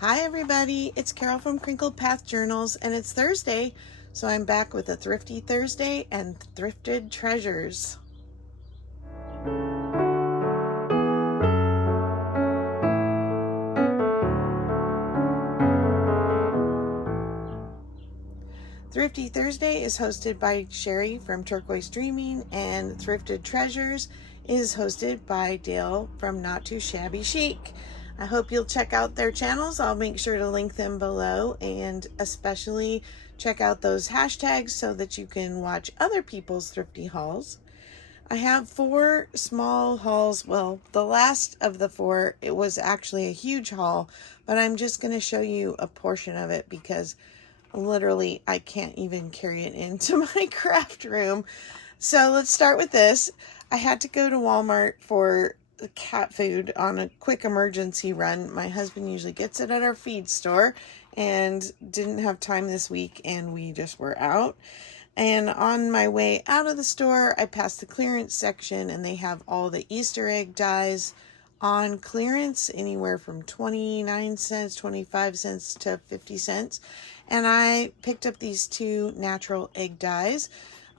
Hi everybody, it's Carol from Crinkled Path Journals, and it's Thursday, so I'm back with a Thrifty Thursday and Thrifted Treasures. Thrifty Thursday is hosted by Sheree from Turquoise Dreaming, and Thrifted Treasures is hosted by Dale from Not Too Shabby Chic. I hope you'll check out their channels. I'll make sure to link them below, and especially check out those hashtags so that you can watch other people's thrifty hauls. I have 4 small hauls. Well, the last of the 4, it was actually a huge haul, but I'm just going to show you a portion of it because literally I can't even carry it into my craft room. So let's start with this. I had to go to Walmart for the cat food on a quick emergency run. My husband usually gets it at our feed store and didn't have time this week, and we just were out. And on my way out of the store, I passed the clearance section, and they have all the Easter egg dies on clearance, anywhere from 29 cents, 25 cents to 50 cents. And I picked up these 2 natural egg dies.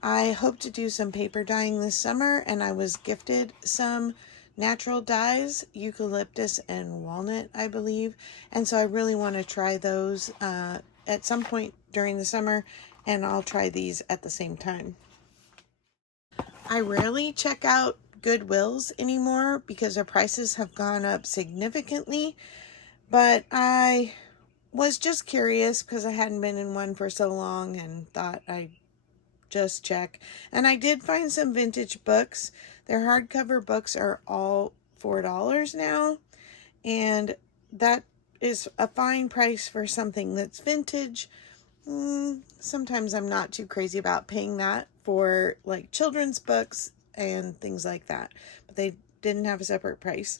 I hope to do some paper dyeing this summer, and I was gifted some natural dyes, eucalyptus and walnut, I believe. And so I really want to try those at some point during the summer, and I'll try these at the same time. I rarely check out Goodwills anymore because their prices have gone up significantly, but I was just curious because I hadn't been in one for so long and thought I'd just check. And I did find some vintage books. Their hardcover books are all $4 now, and that is a fine price for something that's vintage. Sometimes I'm not too crazy about paying that for like children's books and things like that, but they didn't have a separate price.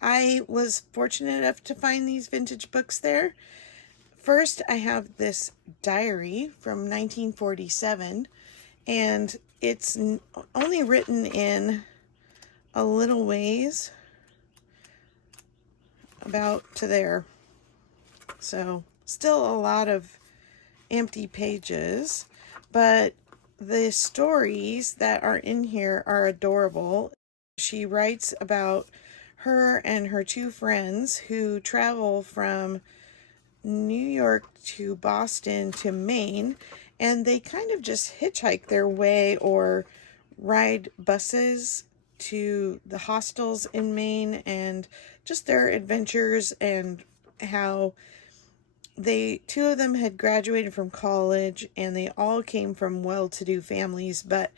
I was fortunate enough to find these vintage books there. First, I have this diary from 1947, and it's only written in a little ways about to there. So still a lot of empty pages, but the stories that are in here are adorable. She writes about her and her 2 friends who travel from New York to Boston to Maine, and they kind of just hitchhike their way or ride buses to the hostels in Maine, and just their adventures and how 2 of them had graduated from college, and they all came from well-to-do families, but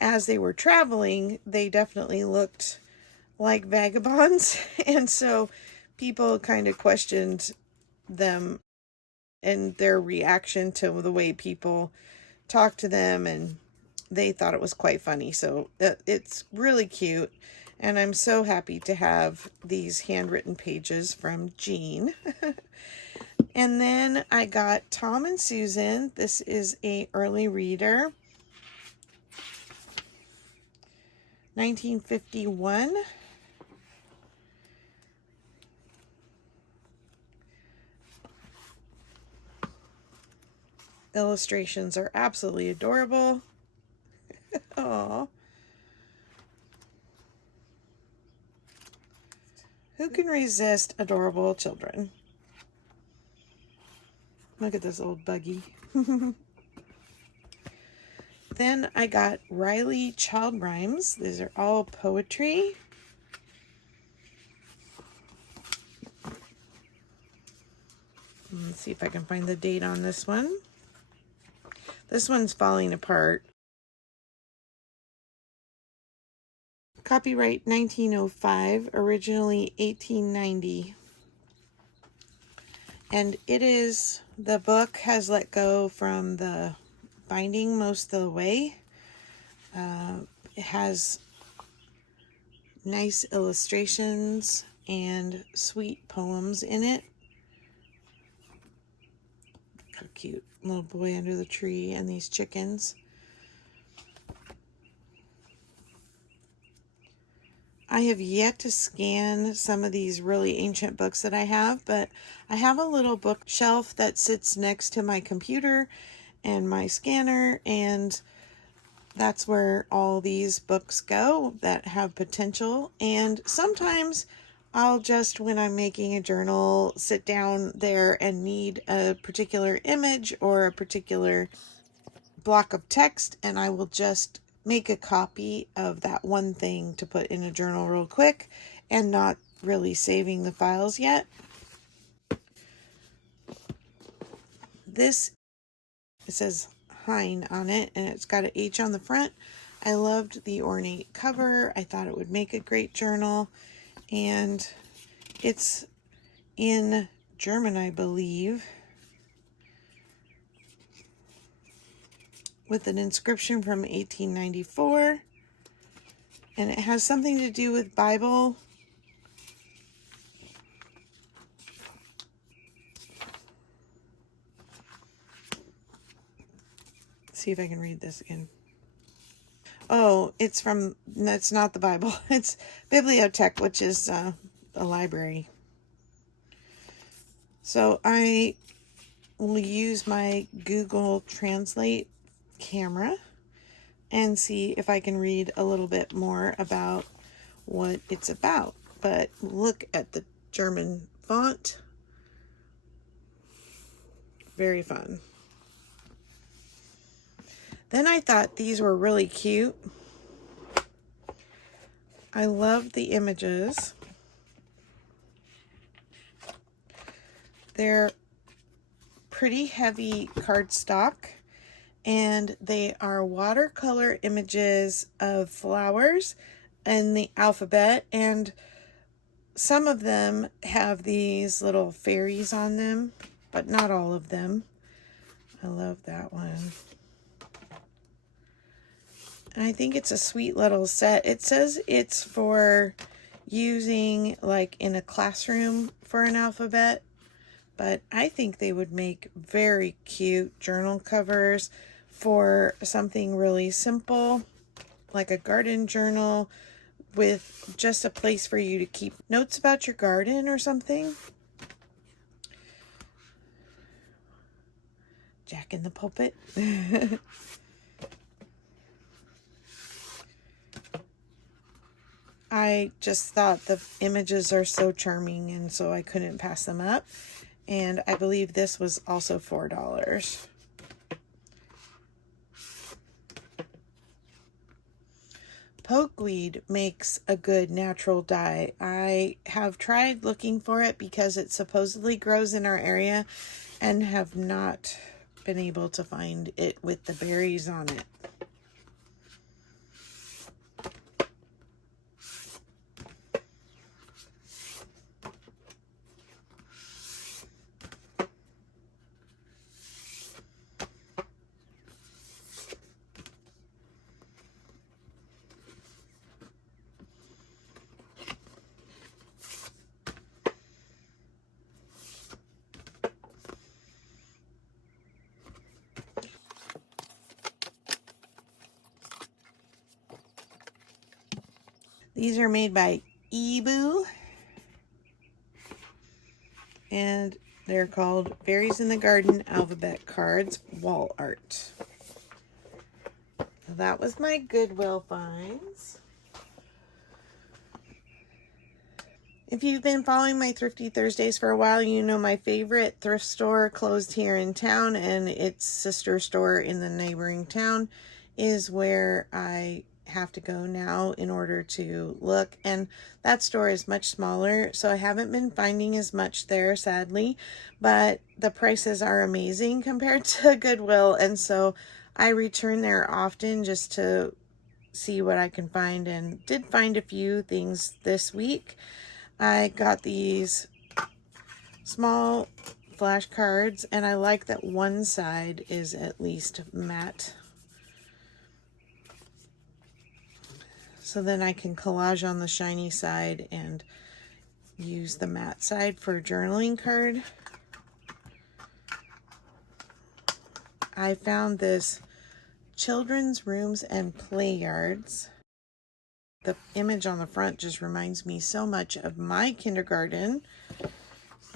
as they were traveling, they definitely looked like vagabonds, and so people kind of questioned them and their reaction to the way people talk to them, and they thought it was quite funny. So it's really cute, and I'm so happy to have these handwritten pages from Jean. And then I got Tom and Susan. This is a early reader, 1951. Illustrations are absolutely adorable. Aww. Who can resist adorable children? Look at this old buggy. Then I got Riley Child Rhymes. These are all poetry. Let's see if I can find the date on this one. This one's falling apart. Copyright 1905, originally 1890. And the book has let go from the binding most of the way. It has nice illustrations and sweet poems in it. How cute. Little boy under the tree and these chickens. I have yet to scan some of these really ancient books that I have, but I have a little bookshelf that sits next to my computer and my scanner, and that's where all these books go that have potential. And sometimes I'll just, when I'm making a journal, sit down there and need a particular image or a particular block of text, and I will just make a copy of that one thing to put in a journal real quick and not really saving the files yet. This, it says Hein on it, and it's got an H on the front. I loved the ornate cover. I thought it would make a great journal, and it's in German, I believe, with an inscription from 1894, and it has something to do with Bible. See if I can read this again. Oh, it's from, no, it's not the Bible. It's Bibliotech, which is a library. So I will use my Google Translate camera and see if I can read a little bit more about what it's about. But look at the German font. Very fun. Then I thought these were really cute. I love the images. They're pretty heavy cardstock, and they are watercolor images of flowers and the alphabet, and some of them have these little fairies on them, but not all of them. I love that one. And I think it's a sweet little set. It says it's for using like in a classroom for an alphabet, but I think they would make very cute journal covers for something really simple, like a garden journal with just a place for you to keep notes about your garden or something. Jack in the Pulpit. I just thought the images are so charming, and so I couldn't pass them up. And I believe this was also $4. Pokeweed makes a good natural dye. I have tried looking for it because it supposedly grows in our area and have not been able to find it with the berries on it. These are made by Ebu, and they're called Berries in the Garden Alphabet Cards Wall Art. That was my Goodwill finds. If you've been following my Thrifty Thursdays for a while, you know my favorite thrift store closed here in town, and its sister store in the neighboring town is where I have to go now in order to look, and that store is much smaller, so I haven't been finding as much there, sadly, but the prices are amazing compared to Goodwill, and so I return there often just to see what I can find, and did find a few things this week. I got these small flashcards, and I like that one side is at least matte. So then I can collage on the shiny side and use the matte side for a journaling card. I found this Children's Rooms and Play Yards The image on the front just reminds me so much of my kindergarten.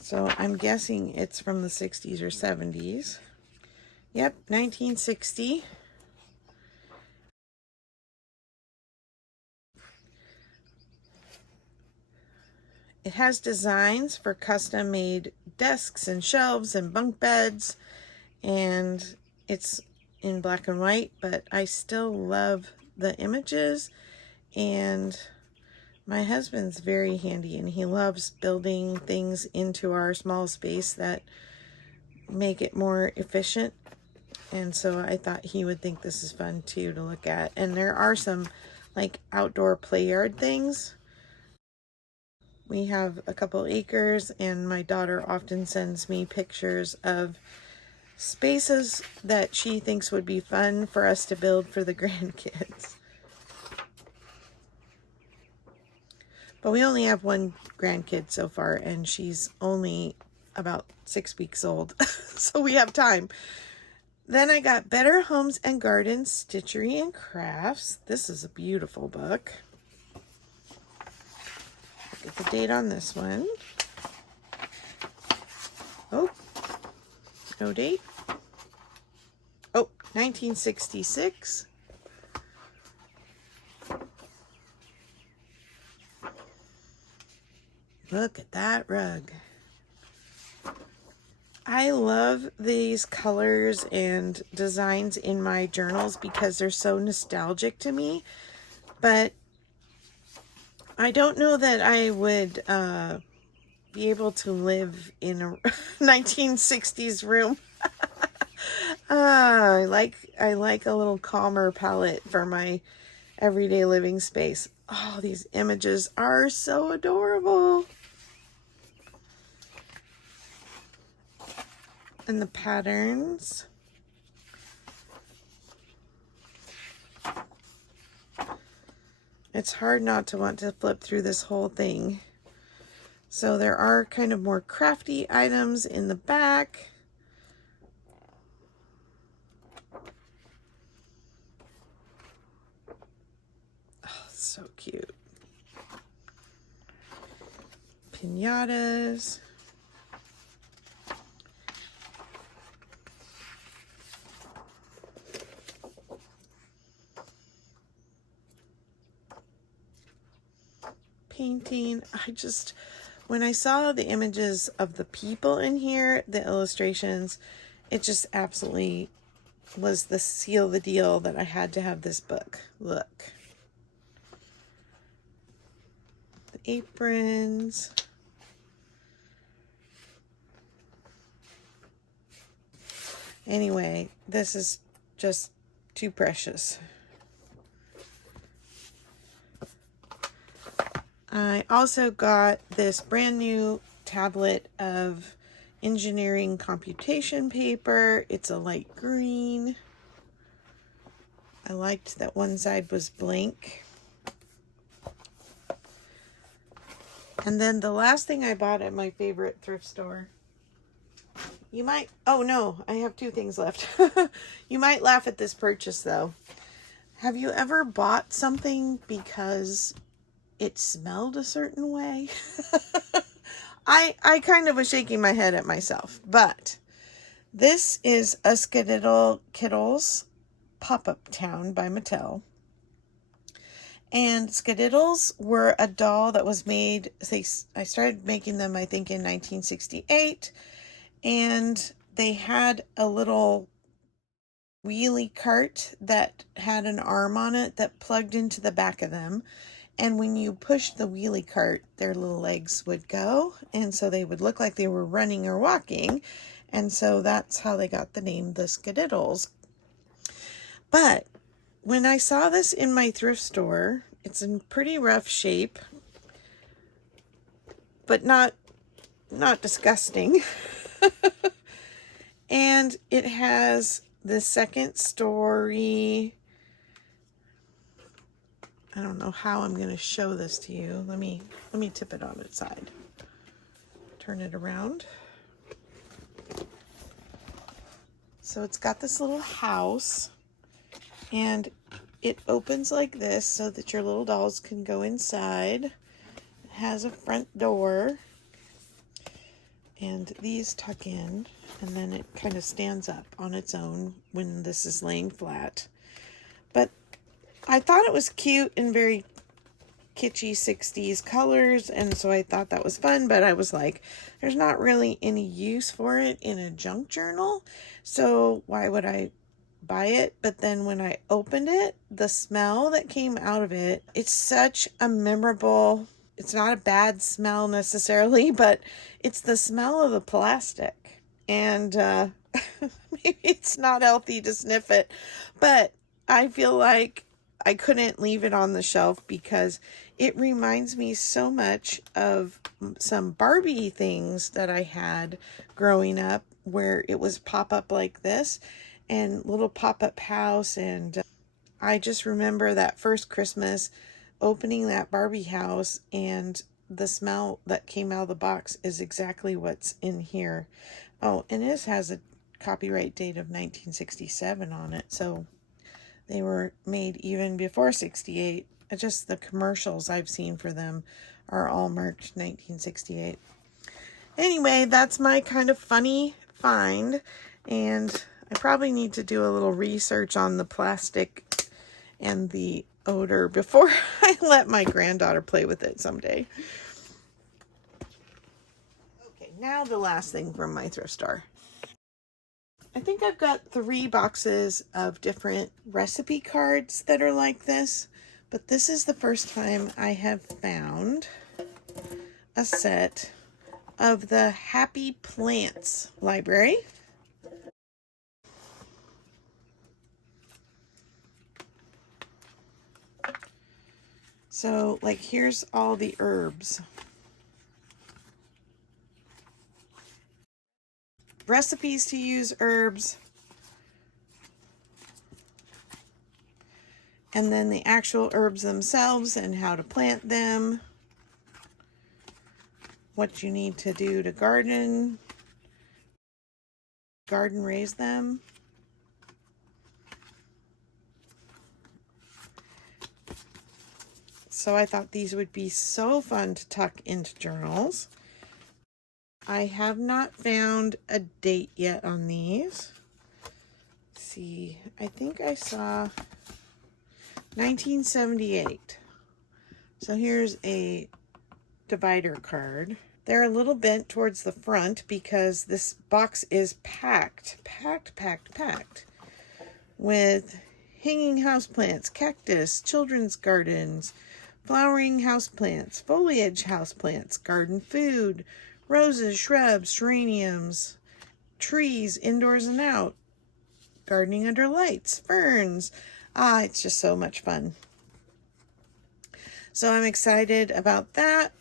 So I'm guessing it's from the 60s or 70s. Yep, 1960. It has designs for custom-made desks and shelves and bunk beds, and it's in black and white, but I still love the images. And my husband's very handy, and he loves building things into our small space that make it more efficient. And so I thought he would think this is fun too to look at. And there are some like outdoor play yard things. We have a couple acres, and my daughter often sends me pictures of spaces that she thinks would be fun for us to build for the grandkids. But we only have one grandkid so far, and she's only about 6 weeks old, so we have time. Then I got Better Homes and Gardens, Stitchery and Crafts. This is a beautiful book. Get the date on this one. Oh, no date. Oh, 1966. Look at that rug. I love these colors and designs in my journals because they're so nostalgic to me. But I don't know that I would be able to live in a 1960s room. I like a little calmer palette for my everyday living space. Oh, these images are so adorable. And the patterns. It's hard not to want to flip through this whole thing. So there are kind of more crafty items in the back. Oh, so cute. Piñatas. Painting. When I saw the images of the people in here, the illustrations, it just absolutely was the seal of the deal that I had to have this book. Look. The aprons. Anyway, this is just too precious. I also got this brand new tablet of engineering computation paper. It's a light green. I liked that one side was blank. And then the last thing I bought at my favorite thrift store. Oh no, I have 2 things left. You might laugh at this purchase though. Have you ever bought something because it smelled a certain way? I kind of was shaking my head at myself, but this is a Skididdle Kiddles Pop-Up Town by Mattel. And Skididdles were a doll that was made, I started making them, I think, in 1968. And they had a little wheelie cart that had an arm on it that plugged into the back of them. And when you pushed the wheelie cart, their little legs would go. And so they would look like they were running or walking. And so that's how they got the name the Skididdles. But when I saw this in my thrift store, it's in pretty rough shape, but not disgusting. And it has the second story. I don't know how I'm going to show this to you. Let me tip it on its side. Turn it around. So it's got this little house, and it opens like this so that your little dolls can go inside. It has a front door, and these tuck in, and then it kind of stands up on its own when this is laying flat. But I thought it was cute and very kitschy 60s colors, and so I thought that was fun, but I was like, there's not really any use for it in a junk journal, so why would I buy it? But then when I opened it, the smell that came out of it, it's such a memorable, it's not a bad smell necessarily, but it's the smell of the plastic. And maybe it's not healthy to sniff it, but I feel like I couldn't leave it on the shelf because it reminds me so much of some Barbie things that I had growing up, where it was pop up like this and little pop-up house. And I just remember that first Christmas opening that Barbie house, and the smell that came out of the box is exactly what's in here. Oh, and this has a copyright date of 1967 on it, so they were made even before 68. Just the commercials I've seen for them are all marked 1968. Anyway, that's my kind of funny find, and I probably need to do a little research on the plastic and the odor before I let my granddaughter play with it someday. Okay, now the last thing from my thrift store. I think I've got 3 boxes of different recipe cards that are like this, but this is the first time I have found a set of the Happy Plants library. So, like, here's all the herbs. Recipes to use herbs. And then the actual herbs themselves and how to plant them. What you need to do to garden raise them. So I thought these would be so fun to tuck into journals. I have not found a date yet on these. Let's see, I think I saw 1978. So here's a divider card. They're a little bent towards the front because this box is packed with hanging houseplants, cactus, children's gardens, flowering houseplants, foliage houseplants, garden food, roses, shrubs, geraniums, trees, indoors and out, gardening under lights, ferns. It's just so much fun. So I'm excited about that.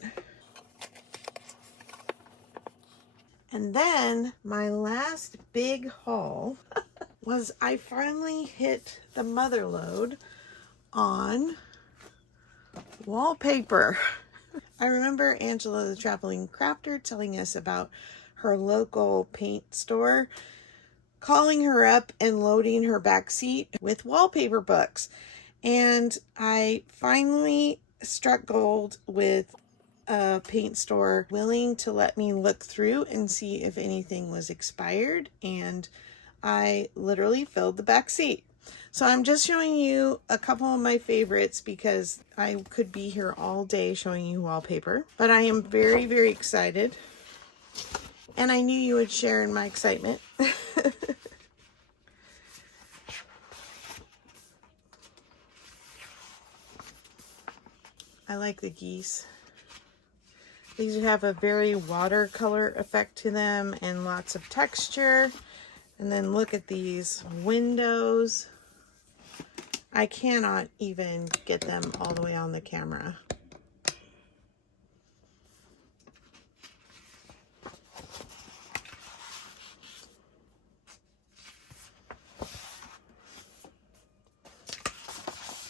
And then my last big haul was I finally hit the mother lode on wallpaper. I remember Angela the Traveling Crafter telling us about her local paint store, calling her up and loading her back seat with wallpaper books. And I finally struck gold with a paint store willing to let me look through and see if anything was expired, and I literally filled the back seat. So I'm just showing you a couple of my favorites because I could be here all day showing you wallpaper, but I am very, very excited, and I knew you would share in my excitement. I like the geese. These have a very watercolor effect to them and lots of texture. And then look at these windows. I cannot even get them all the way on the camera.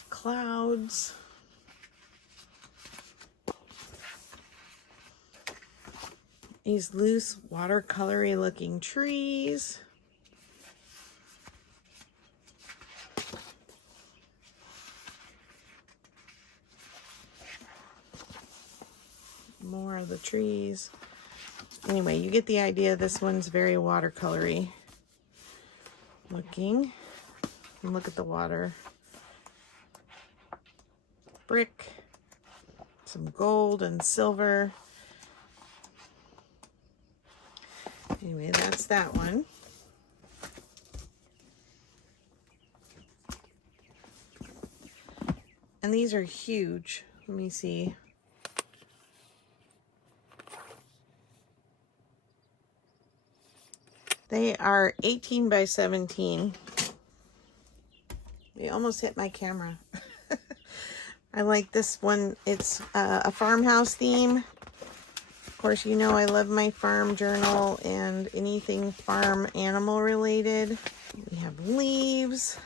Clouds. These loose watercolory looking trees. of the trees. Anyway, you get the idea. This one's very watercolory looking. And look at the water. Brick. Some gold and silver. Anyway, that's that one. And these are huge. Let me see. They are 18 by 17. They almost hit my camera. I like this one. It's a farmhouse theme. Of course, you know I love my farm journal and anything farm animal related. We have leaves.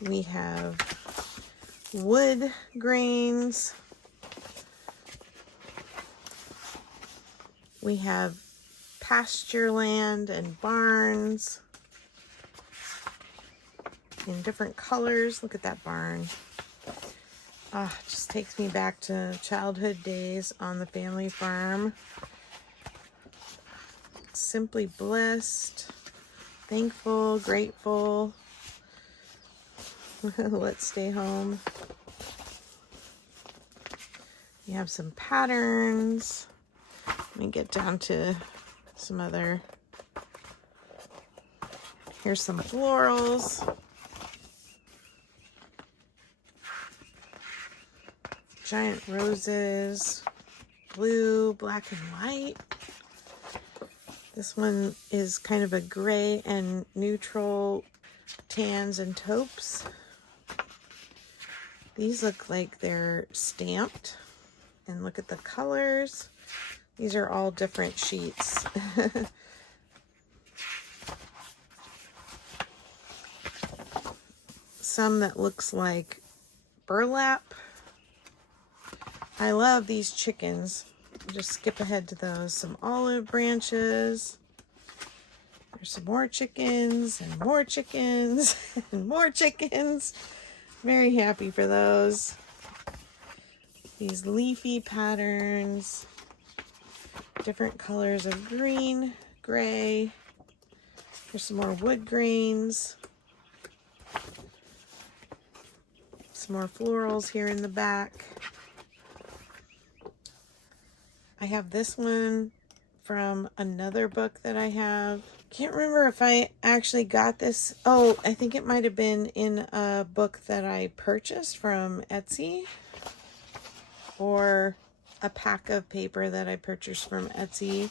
We have wood grains. We have pasture land and barns in different colors. Look at that barn. Ah, it just takes me back to childhood days on the family farm. Simply blessed, thankful, grateful. Let's stay home. We have some patterns. Let me get down to some other. Here's some florals. Giant roses, blue, black, and white. This one is kind of a gray and neutral tans and taupes. These look like they're stamped. And look at the colors. These are all different sheets. Some that looks like burlap. I love these chickens. Just skip ahead to those. Some olive branches. There's some more chickens and more chickens and more chickens. Very happy for those. These leafy patterns. Different colors of green, gray. There's some more wood grains. Some more florals here in the back. I have this one from another book that I have. Can't remember if I actually got this. Oh, I think it might have been in a book that I purchased from Etsy, or a pack of paper that I purchased from Etsy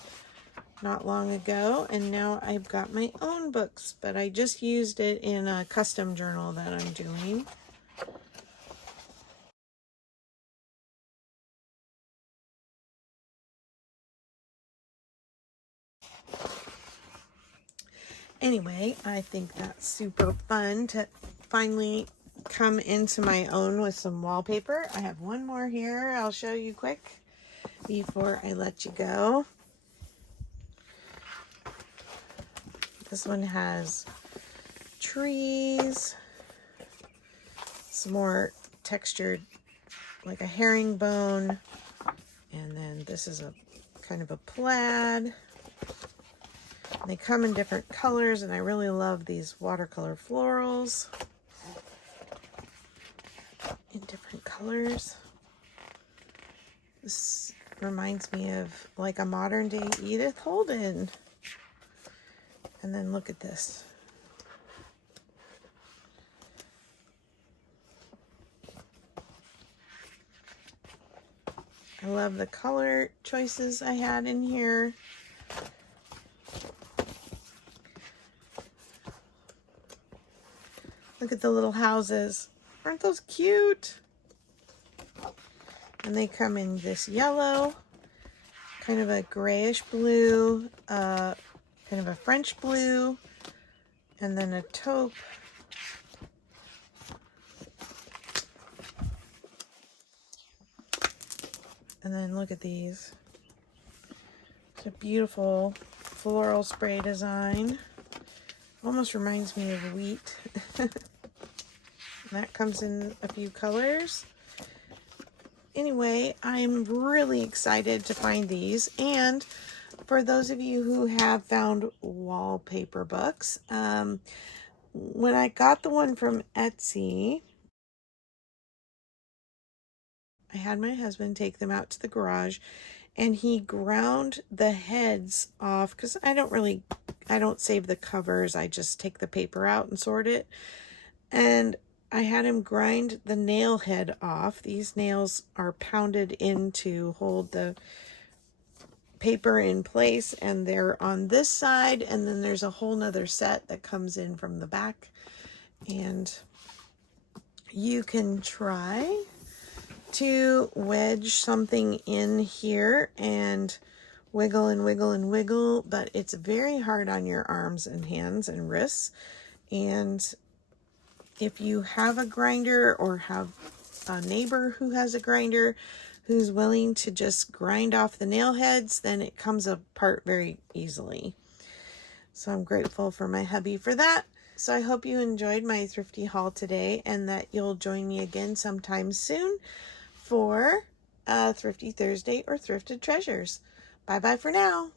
not long ago. And now I've got my own books, but I just used it in a custom journal that I'm doing. Anyway, I think that's super fun to finally come into my own with some wallpaper. I have one more here I'll show you quick before I let you go. This one has trees, some more textured, like a herringbone, and then this is a kind of a plaid. They come in different colors, and I really love these watercolor florals in different colors. This reminds me of like a modern day Edith Holden. And then look at this. I love the color choices I had in here. Look at the little houses. Aren't those cute? And they come in this yellow, kind of a grayish blue, kind of a French blue, and then a taupe. And then look at these. It's a beautiful floral spray design. Almost reminds me of wheat. And that comes in a few colors. anyway, I'm really excited to find these. And for those of you who have found wallpaper books, when I got the one from Etsy, I had my husband take them out to the garage and he ground the heads off because I don't save the covers. I just take the paper out and sort it. And I had him grind the nail head off. These nails are pounded in to hold the paper in place, and they're on this side, and then there's a whole nother set that comes in from the back. And you can try to wedge something in here and wiggle and wiggle and wiggle, but it's very hard on your arms and hands and wrists. And if you have a grinder or have a neighbor who has a grinder who's willing to just grind off the nail heads, then it comes apart very easily. So I'm grateful for my hubby for that. So I hope you enjoyed my thrifty haul today and that you'll join me again sometime soon for Thrifty Thursday or Thrifted Treasures. Bye bye for now.